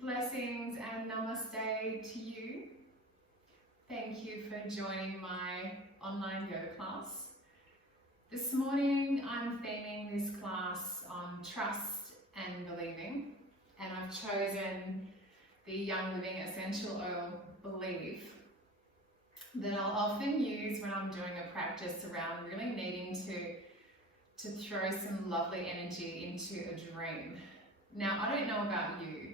Blessings and namaste to you. Thank you for joining my online yoga class. This morning I'm theming this class on trust and believing, and I've chosen the Young Living Essential Oil Believe that I'll often use when I'm doing a practice around really needing to throw some lovely energy into a dream. Now, I don't know about you,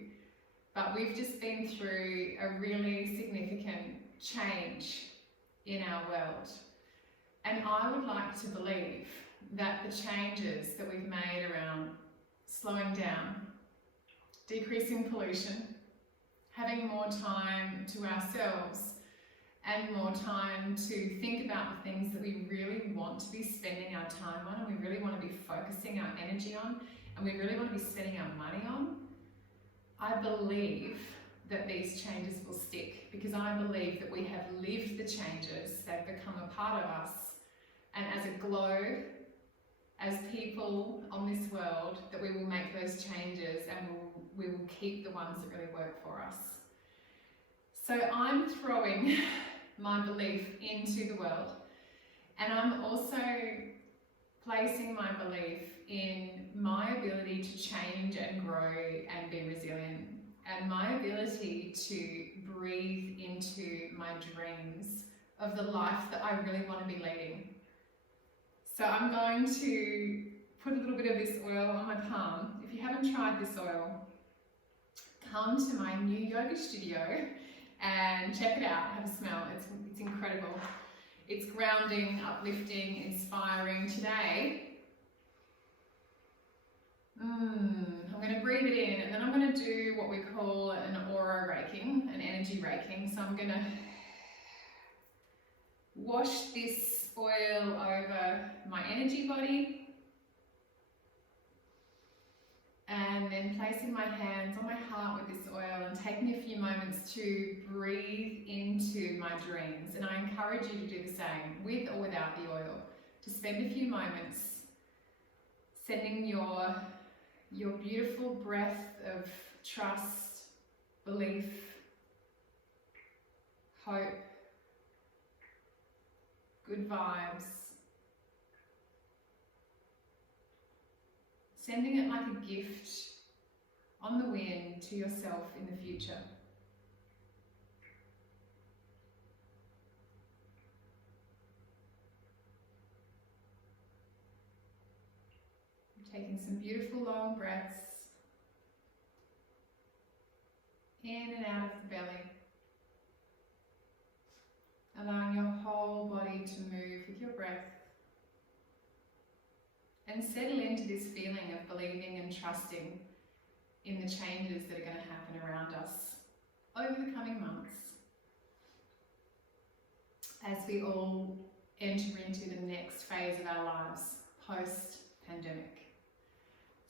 but we've just been through a really significant change in our world. And I would like to believe that the changes that we've made around slowing down, decreasing pollution, having more time to ourselves, and more time to think about the things that we really want to be spending our time on, and we really want to be focusing our energy on, and we really want to be spending our money on. I believe that these changes will stick, because I believe that we have lived the changes, they've become a part of us, and as a globe, as people on this world, that we will make those changes and we will keep the ones that really work for us. So I'm throwing my belief into the world, and I'm also placing my belief in my ability to change and grow and be resilient, and my ability to breathe into my dreams of the life that I really want to be leading. So I'm going to put a little bit of this oil on my palm. If you haven't tried this oil, come to my new yoga studio and check it out, have a smell. It's incredible. It's grounding, uplifting, inspiring. Today, I'm going to breathe it in, and then I'm going to do what we call an aura raking, an energy raking. So I'm going to wash this oil over my energy body, and then placing my hands on my heart with this oil and taking a few moments to breathe into my dreams. And I encourage you to do the same, with or without the oil, to spend a few moments sending your beautiful breath of trust, belief, hope, good vibes, sending it like a gift on the wind to yourself in the future. Taking some beautiful long breaths in and out of the belly, allowing your whole body to move with your breath, and settle into this feeling of believing and trusting in the changes that are going to happen around us over the coming months as we all enter into the next phase of our lives post-pandemic.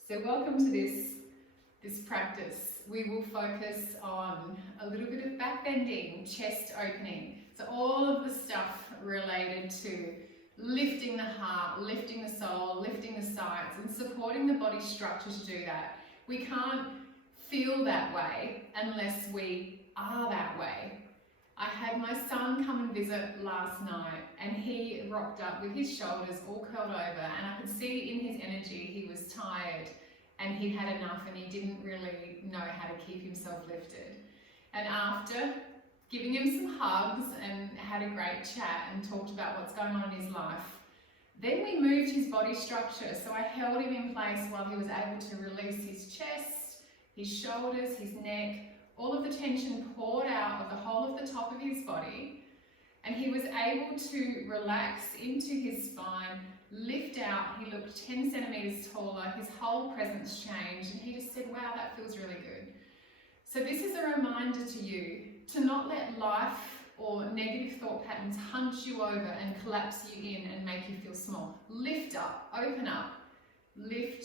So welcome to this practice. We will focus on a little bit of backbending, chest opening. So all of the stuff related to lifting the heart, lifting the soul, lifting the sides, and supporting the body structure to do that. We can't feel that way unless we are that way. I had my son come and visit last night, and he rocked up with his shoulders all curled over, and I could see in his energy he was tired and he'd had enough, and he didn't really know how to keep himself lifted. And after giving him some hugs and had a great chat and talked about what's going on in his life, then we moved his body structure. So I held him in place while he was able to release his chest, his shoulders, his neck. All of the tension poured out of the whole of the top of his body, and he was able to relax into his spine, lift out. He looked 10 centimeters taller, his whole presence changed, and he just said, wow, that feels really good. So this is a reminder to you to not let life or negative thought patterns hunch you over and collapse you in and make you feel small. Lift up, open up, lift,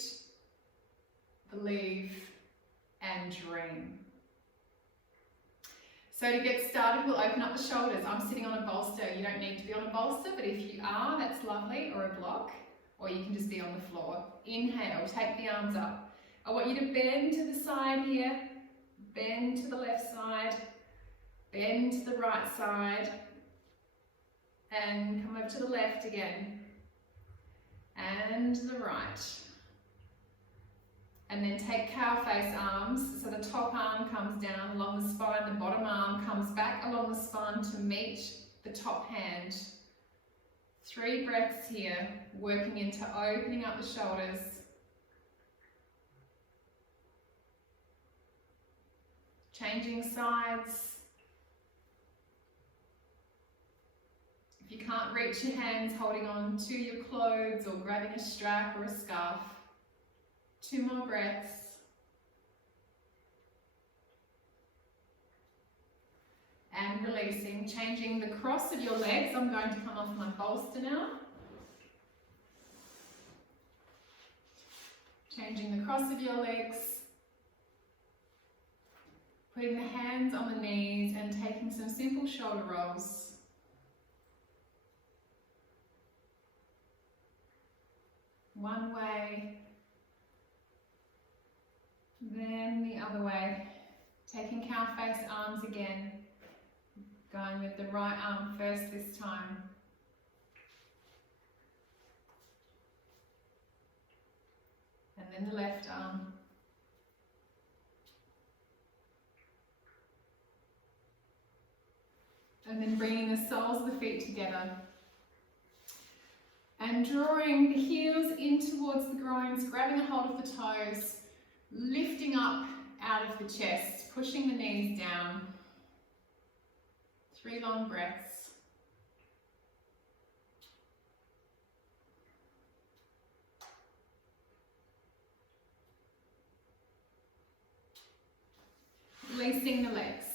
believe, and dream. So to get started, we'll open up the shoulders. I'm sitting on a bolster. You don't need to be on a bolster, but if you are, that's lovely, or a block, or you can just be on the floor. Inhale, take the arms up. I want you to bend to the side here, bend to the left side, bend to the right side, and come over to the left again, and the right. And then take cow face arms, so the top arm comes down along the spine, the bottom arm comes back along the spine to meet the top hand. 3 breaths here, working into opening up the shoulders. Changing sides. If you can't reach your hands, holding on to your clothes or grabbing a strap or a scarf. 2 more breaths. And releasing, changing the cross of your legs. I'm going to come off my bolster now. Changing the cross of your legs. Putting the hands on the knees and taking some simple shoulder rolls. One way, then the other way. Taking cow face arms again. Going with the right arm first this time. And then the left arm. And then bringing the soles of the feet together. And drawing the heels in towards the groins, grabbing a hold of the toes, lifting up out of the chest, pushing the knees down. 3 long breaths. Releasing the legs.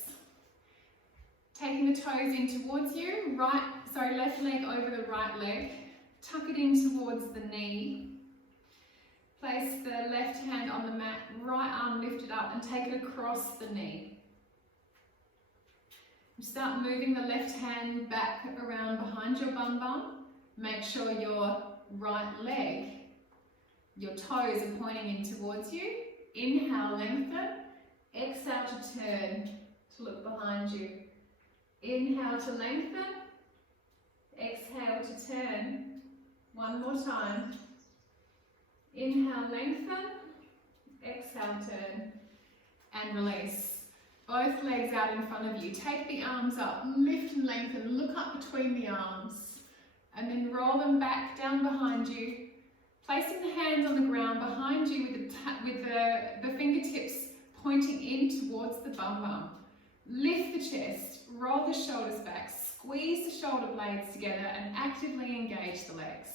Taking the toes in towards you, left leg over the right leg. Tuck it in towards the knee. Place the left hand on the mat, right arm lifted up and take it across the knee. Start moving the left hand back around behind your bum bum. Make sure your right leg, your toes are pointing in towards you. Inhale, lengthen. Exhale to turn to look behind you. Inhale to lengthen. Exhale to turn. One more time. Inhale, lengthen. Exhale, turn. And release. Both legs out in front of you. Take the arms up, lift and lengthen, look up between the arms, and then roll them back down behind you, placing the hands on the ground behind you with the fingertips pointing in towards the bum bum. Lift the chest, roll the shoulders back, squeeze the shoulder blades together and actively engage the legs.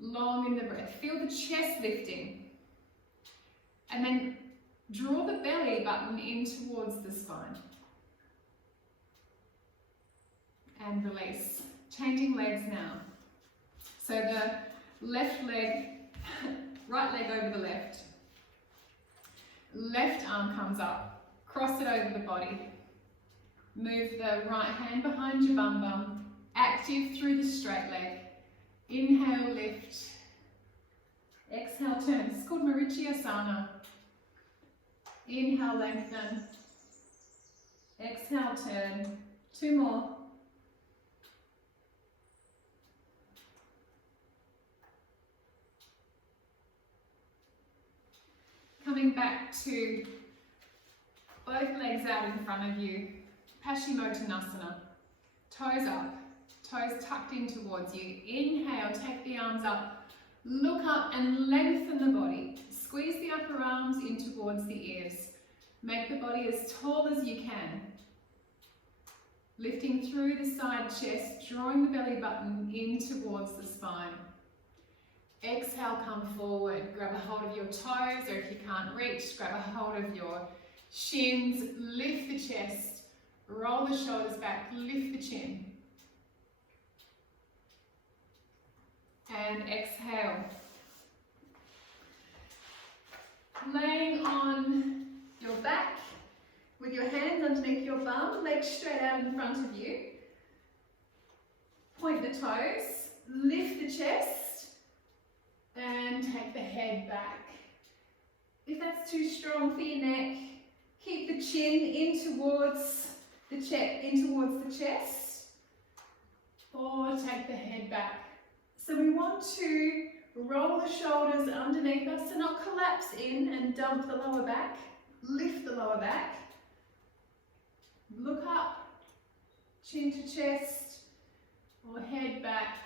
Long in the breath, feel the chest lifting, and then draw the belly button in towards the spine. And release. Changing legs now. So the left leg, right leg over the left. Left arm comes up. Cross it over the body. Move the right hand behind your bum bum. Active through the straight leg. Inhale, lift. Exhale, turn. It's called Marichi Asana. Inhale, lengthen. Exhale, turn. 2 more. Coming back to both legs out in front of you. Paschimottanasana. Toes up. Toes tucked in towards you. Inhale, take the arms up. Look up and lengthen the body. Squeeze the upper arms in towards the ears. Make the body as tall as you can. Lifting through the side chest, drawing the belly button in towards the spine. Exhale, come forward. Grab a hold of your toes, or if you can't reach, grab a hold of your shins. Lift the chest. Roll the shoulders back. Lift the chin. And exhale. Laying on your back with your hands underneath your bum, legs straight out in front of you. Point the toes, lift the chest, and take the head back. If that's too strong for your neck, chin in towards the chest, or take the head back. So we want to roll the shoulders underneath us to not collapse in and dump the lower back. Lift the lower back. Look up, chin to chest, or head back.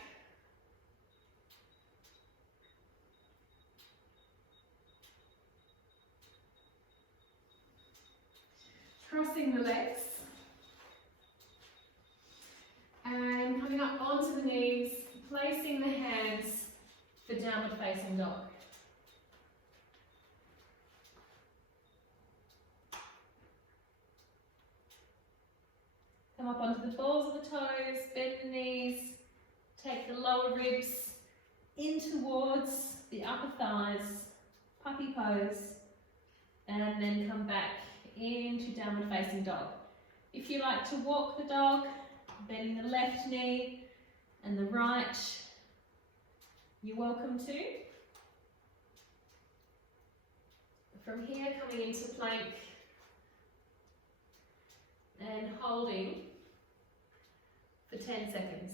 Crossing the legs. And coming up onto the knees, placing the hands for downward facing dog. Come up onto the balls of the toes, bend the knees, take the lower ribs in towards the upper thighs, puppy pose, and then come back into downward facing dog. If you like to walk the dog, bending the left knee and the right, you're welcome to. From here, coming into plank and holding for 10 seconds.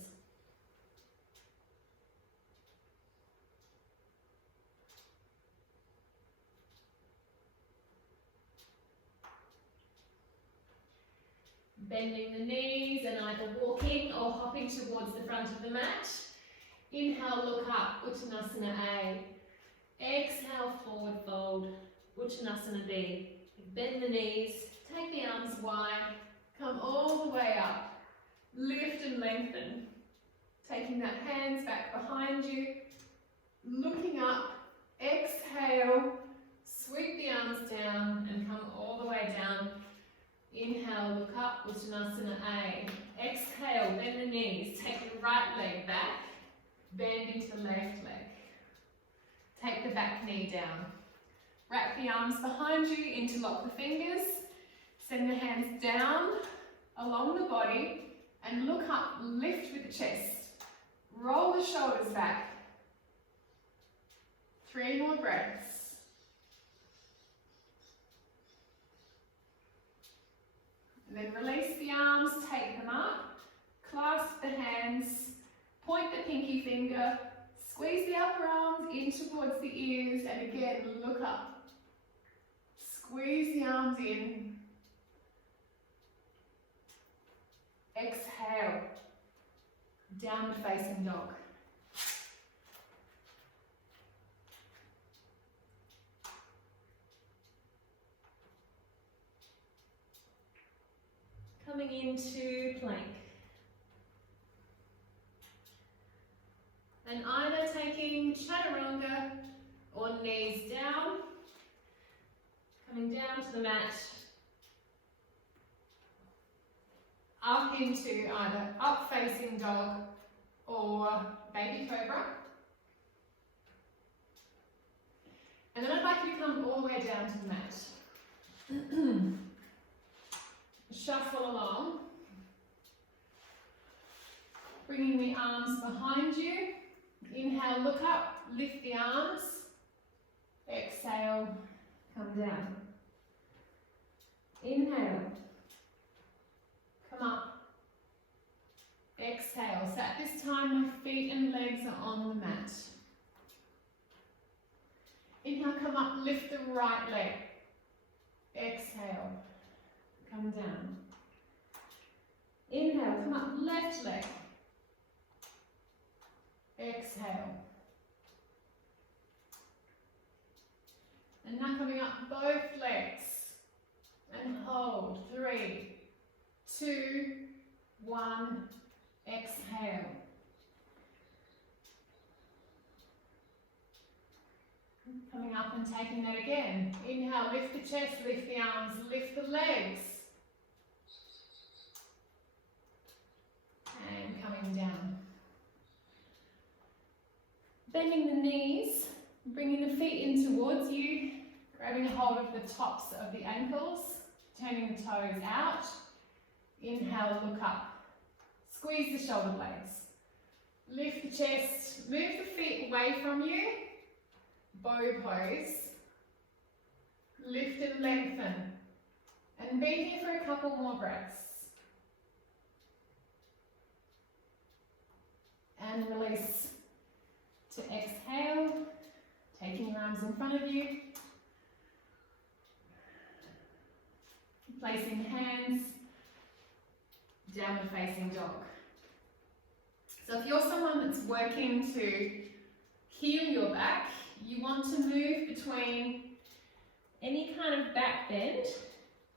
Bending the knees and either walking or hopping towards the front of the mat. Inhale, look up, Uttanasana A. Exhale, forward fold, Uttanasana B. Bend the knees, take the arms wide, come all the way up. Lift and lengthen. Taking that hands back behind you, looking up, exhale, sweep the arms down and come all the way down. Inhale, look up, Uttanasana A. Exhale, bend the knees, take the right leg back, bend into the left leg. Take the back knee down. Wrap the arms behind you, interlock the fingers, send the hands down along the body and look up, lift with the chest. Roll the shoulders back. 3 more breaths. And then release the arms, take them up, clasp the hands, point the pinky finger, squeeze the upper arms in towards the ears, and again, look up. Squeeze the arms in. Exhale, downward facing dog. Coming into plank. And either taking chaturanga or knees down, coming down to the mat, up into either up facing dog or baby cobra. And then I'd like you to come all the way down to the mat. Shuffle along, bringing the arms behind you. Inhale, look up, lift the arms. Exhale, come down. Inhale, come up. Exhale. So at this time, my feet and legs are on the mat. Inhale, come up, lift the right leg. Exhale. Come down. Inhale, come up, left leg. Exhale. And now coming up both legs. And hold. 3, 2, 1. Exhale. Coming up and taking that again. Inhale, lift the chest, lift the arms, lift the legs. And coming down. Bending the knees, bringing the feet in towards you, grabbing a hold of the tops of the ankles, turning the toes out. Inhale, look up. Squeeze the shoulder blades. Lift the chest, move the feet away from you. Bow pose. Lift and lengthen. And And be here for a couple more breaths. And release to exhale, taking your arms in front of you. Placing hands, downward facing dog. So if you're someone that's working to heal your back, you want to move between any kind of back bend,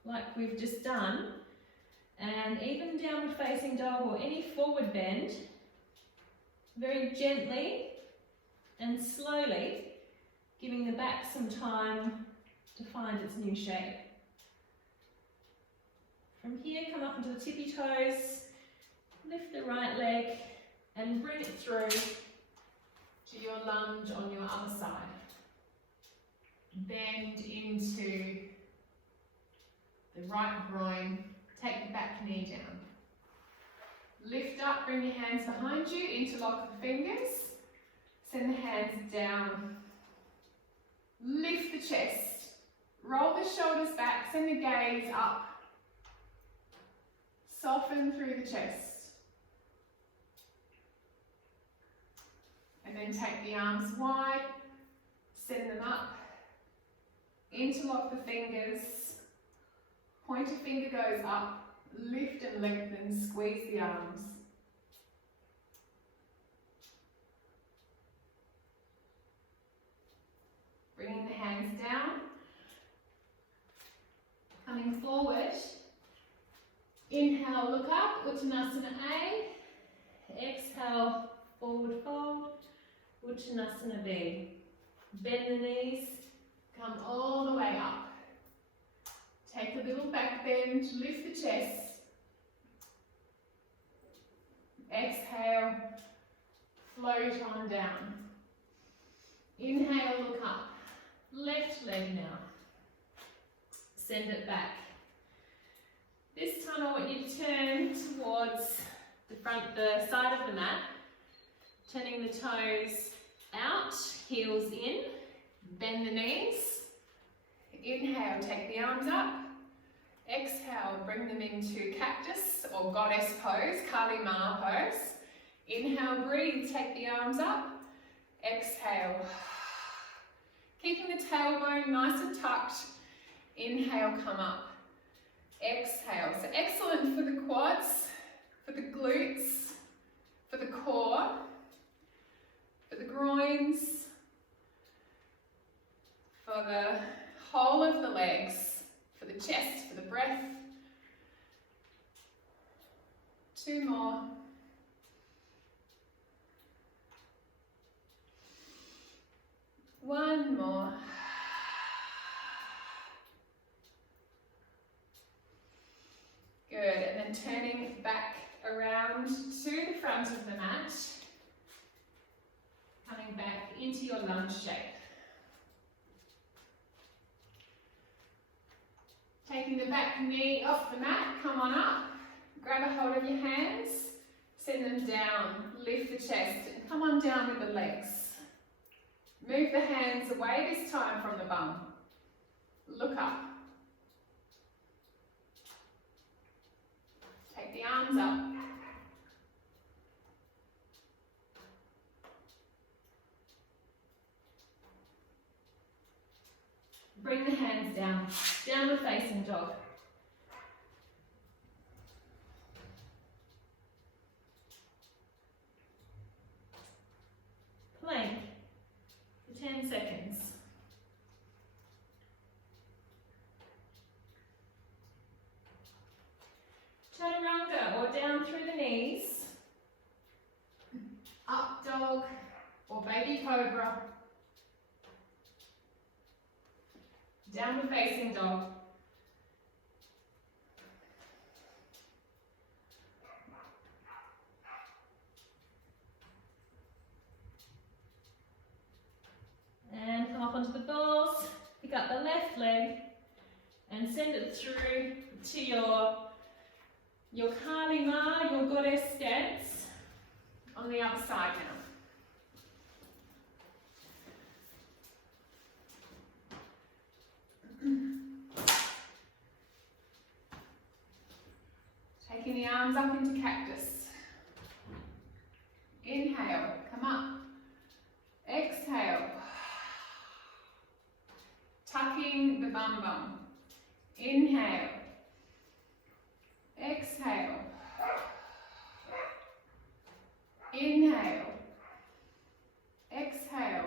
like we've just done, and even downward facing dog or any forward bend, very gently and slowly, giving the back some time to find its new shape. From here, come up into the tippy toes, lift the right leg and bring it through to your lunge on your other side. Bend into the right groin, take the back knee down. Lift up, bring your hands behind you, interlock the fingers, send the hands down. Lift the chest, roll the shoulders back, send the gaze up. Soften through the chest. And then take the arms wide, send them up, interlock the fingers, pointer finger goes up, lift and lengthen, squeeze the arms. Bringing the hands down, coming forward, inhale, look up, Uttanasana A, exhale, forward fold, Uttanasana B. Bend the knees, come all the way up. Take a little back bend, lift the chest. Exhale, float on down. Inhale, look up. Left leg now. Send it back. This time I want you to turn towards the side of the mat, turning the toes out, heels in, bend the knees. Inhale, take the arms up. Exhale, bring them into cactus or goddess pose, Kali Ma pose. Inhale, breathe, take the arms up. Exhale. Keeping the tailbone nice and tucked. Inhale, come up. Exhale. So excellent for the quads, for the glutes, for the core, for the groins, for the whole of the legs, for the chest, for the breath. 2 more. One more. Good, and then turning back around to the front of the mat, coming back into your lunge shape. Taking the back knee off the mat, come on up, grab a hold of your hands, send them down, lift the chest, and come on down with the legs. Move the hands away this time from the bum. Look up. Take the arms up. Bring the hands down. Downward facing dog. Plank for 10 seconds. Chaturanga or down through the knees. Up dog or baby cobra. Downward facing dog. And come up onto the balls, pick up the left leg and send it through to your Kali Ma, your goddess stance on the other side now. Taking the arms up into cactus. Inhale, come up. Exhale. Tucking the bum bum. Inhale. Exhale. Inhale. Exhale.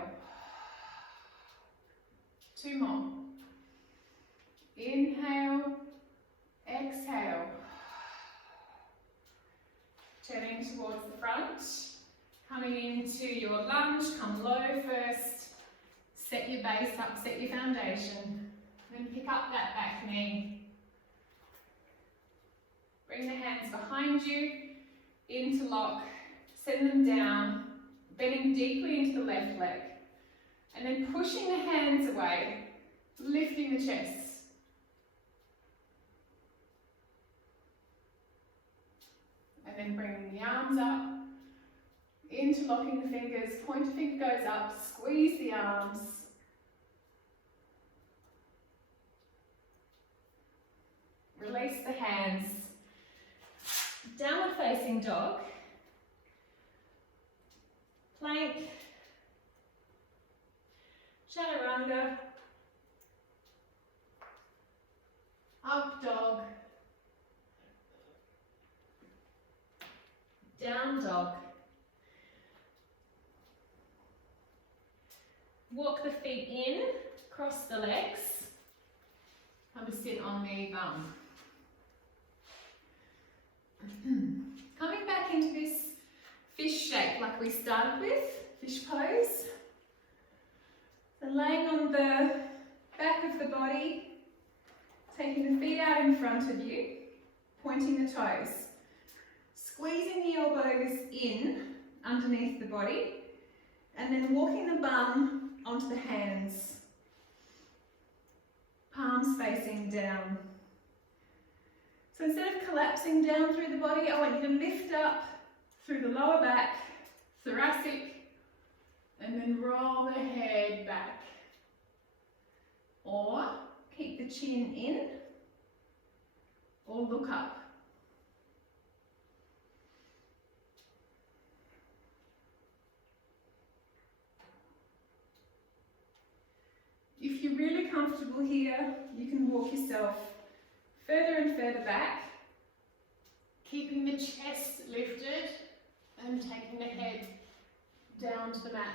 2 more. Inhale. Exhale. Turning towards the front. Coming into your lunge, come low first. Set your base up, set your foundation. Then pick up that back knee. Bring the hands behind you, interlock, send them down, bending deeply into the left leg. And then pushing the hands away, lifting the chest. And then bringing the arms up, interlocking the fingers, pointer finger goes up, squeeze the arms. Release the hands. Downward facing dog. Plank. Chaturanga. Up dog. Down dog. Walk the feet in, cross the legs. Come to sit on the bum. Coming back into this fish shape like we started with, fish pose. So laying on the back of the body, taking the feet out in front of you, pointing the toes. Squeezing the elbows in underneath the body, and then walking the bum onto the hands. Palms facing down. So instead of collapsing down through the body, I want you to lift up through the lower back, thoracic, and then roll the head back. Or keep the chin in, or look up. If you're really comfortable here, you can walk yourself further and further back, keeping the chest lifted and taking the head down to the mat.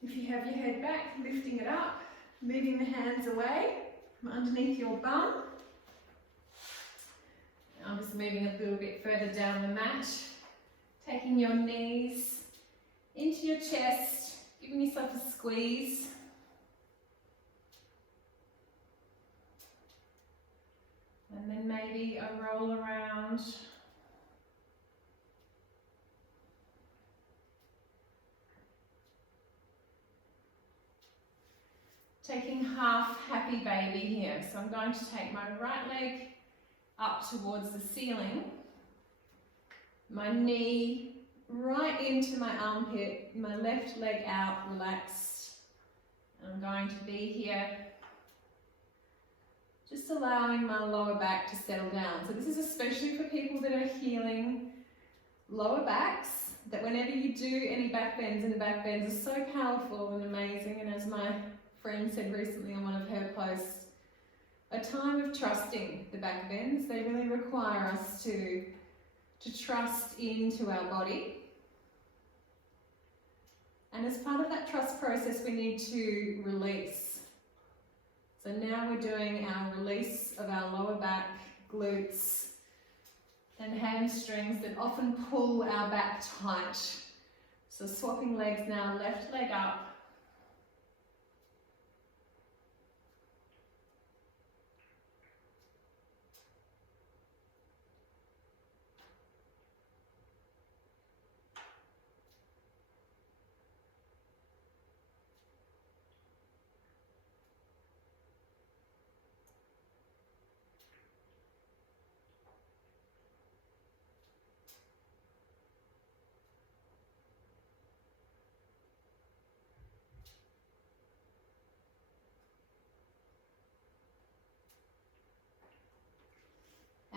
If you have your head back, lifting it up, moving the hands away from underneath your bum. I'm just moving a little bit further down the mat, taking your knees into your chest, giving yourself a squeeze. And then maybe a roll around. Taking half happy baby here. So I'm going to take my right leg up towards the ceiling, my knee right into my armpit, my left leg out, relaxed. And I'm going to be here just allowing my lower back to settle down. So this is especially for people that are healing lower backs, that whenever you do any back bends, and the back bends are so powerful and amazing, and as my friend said recently on one of her posts, a time of trusting the back bends. They really require us to trust into our body. And as part of that trust process, we need to release. So now we're doing our release of our lower back, glutes, and hamstrings that often pull our back tight. So swapping legs now, left leg up,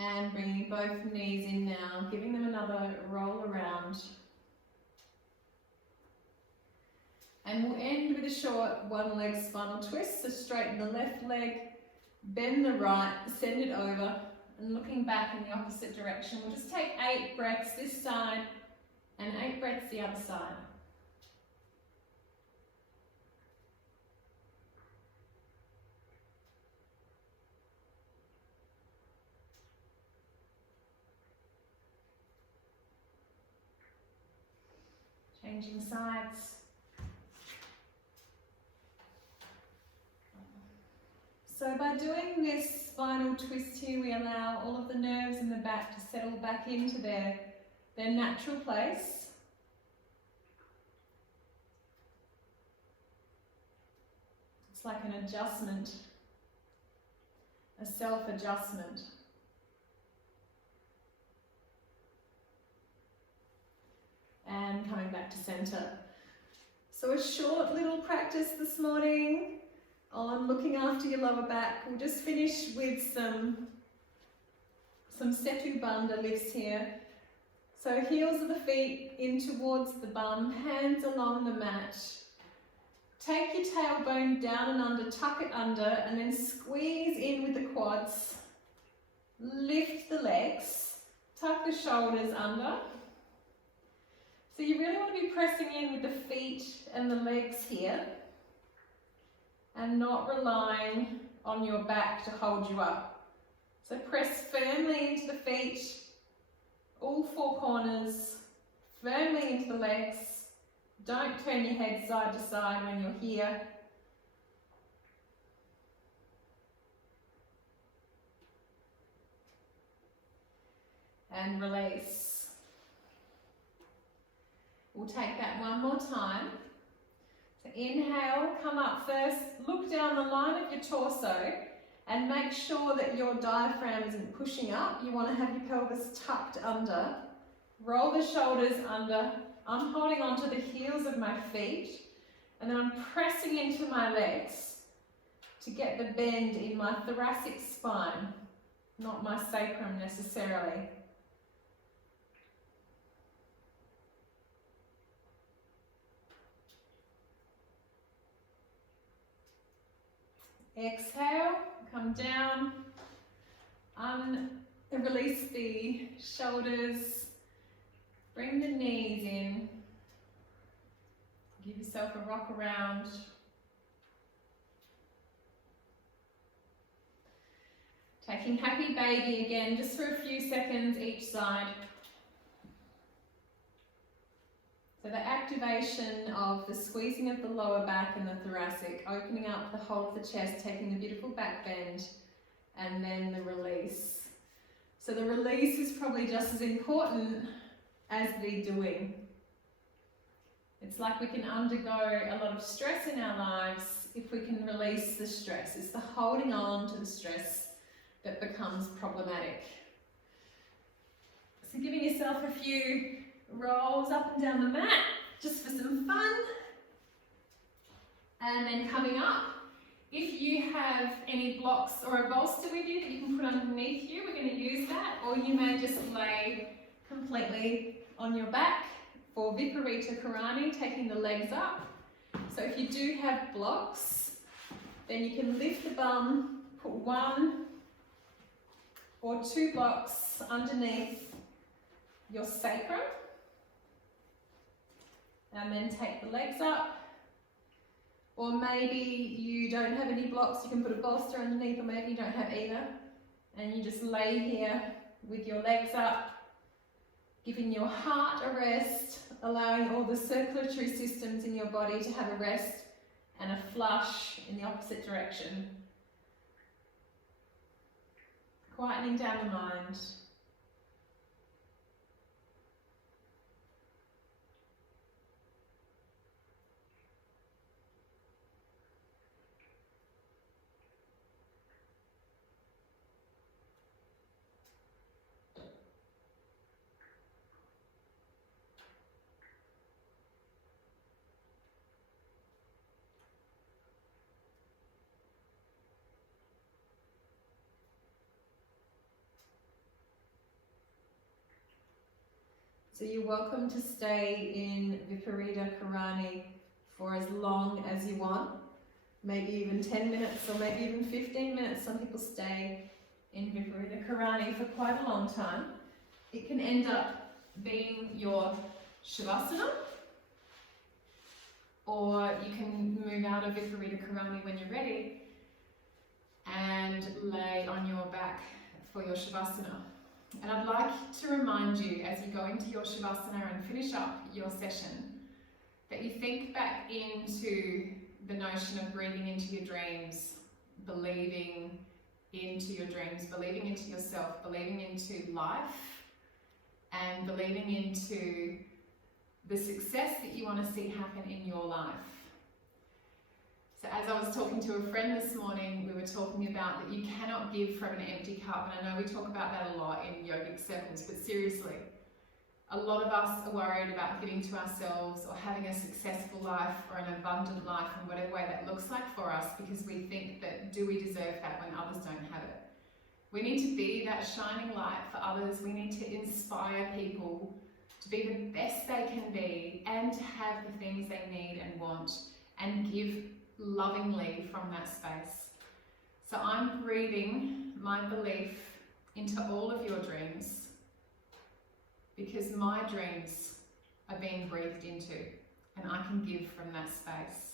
And bringing both knees in now, giving them another roll around. And we'll end with a short one leg spinal twist. So straighten the left leg, bend the right, send it over, and looking back in the opposite direction. We'll just take 8 breaths this side and 8 breaths the other side. Changing sides. So by doing this spinal twist here, we allow all of the nerves in the back to settle back into their natural place. It's like an adjustment, a self-adjustment. And coming back to center. So a short little practice this morning on looking after your lower back. We'll just finish with some Setu Bandha lifts here. So heels of the feet in towards the bum, hands along the mat. Take your tailbone down and under, tuck it under, and then squeeze in with the quads. Lift the legs, tuck the shoulders under. So you really want to be pressing in with the feet and the legs here and not relying on your back to hold you up. So press firmly into the feet, all 4 corners, firmly into the legs. Don't turn your head side to side when you're here. And release. We'll take that one more time. So inhale, come up first, look down the line of your torso and make sure that your diaphragm isn't pushing up. You want to have your pelvis tucked under. Roll the shoulders under. I'm holding onto the heels of my feet and then I'm pressing into my legs to get the bend in my thoracic spine, not my sacrum necessarily. Exhale, come down, release the shoulders, bring the knees in, give yourself a rock around. Taking happy baby again, just for a few seconds each side. So the activation of the squeezing of the lower back and the thoracic, opening up the whole of the chest, taking the beautiful back bend, and then the release. So the release is probably just as important as the doing. It's like we can undergo a lot of stress in our lives if we can release the stress. It's the holding on to the stress that becomes problematic. So giving yourself a few rolls up and down the mat, just for some fun. And then coming up, if you have any blocks or a bolster with you that you can put underneath you, we're going to use that, or you may just lay completely on your back for Viparita Karani, taking the legs up. So if you do have blocks, then you can lift the bum, put 1 or 2 blocks underneath your sacrum, and then take the legs up. Or maybe you don't have any blocks, you can put a bolster underneath, or maybe you don't have either, and you just lay here with your legs up, giving your heart a rest, allowing all the circulatory systems in your body to have a rest and a flush in the opposite direction. Quietening down the mind. So you're welcome to stay in Viparita Karani for as long as you want, maybe even 10 minutes or maybe even 15 minutes. Some people stay in Viparita Karani for quite a long time. It can end up being your Shavasana, or you can move out of Viparita Karani when you're ready and lay on your back for your Shavasana. And I'd like to remind you, as you go into your Shavasana and finish up your session, that you think back into the notion of breathing into your dreams, believing into your dreams, believing into yourself, believing into life, and believing into the success that you want to see happen in your life. So as I was talking to a friend this morning, we were talking about that you cannot give from an empty cup, and I know we talk about that a lot in yogic circles, but seriously, a lot of us are worried about giving to ourselves or having a successful life or an abundant life in whatever way that looks like for us, because we think that, do we deserve that when others don't have it? We need to be that shining light for others. We need to inspire people to be the best they can be and to have the things they need and want, and give lovingly from that space. So I'm breathing my belief into all of your dreams, because my dreams are being breathed into and I can give from that space.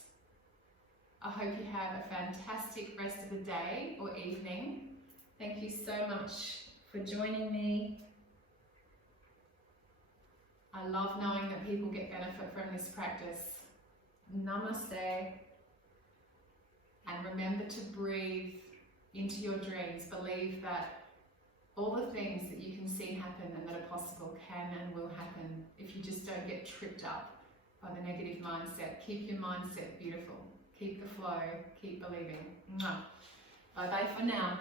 I hope you have a fantastic rest of the day or evening. Thank you so much for joining me. I love knowing that people get benefit from this practice. Namaste. And remember to breathe into your dreams. Believe that all the things that you can see happen and that are possible can and will happen if you just don't get tripped up by the negative mindset. Keep your mindset beautiful. Keep the flow. Keep believing. Bye bye for now.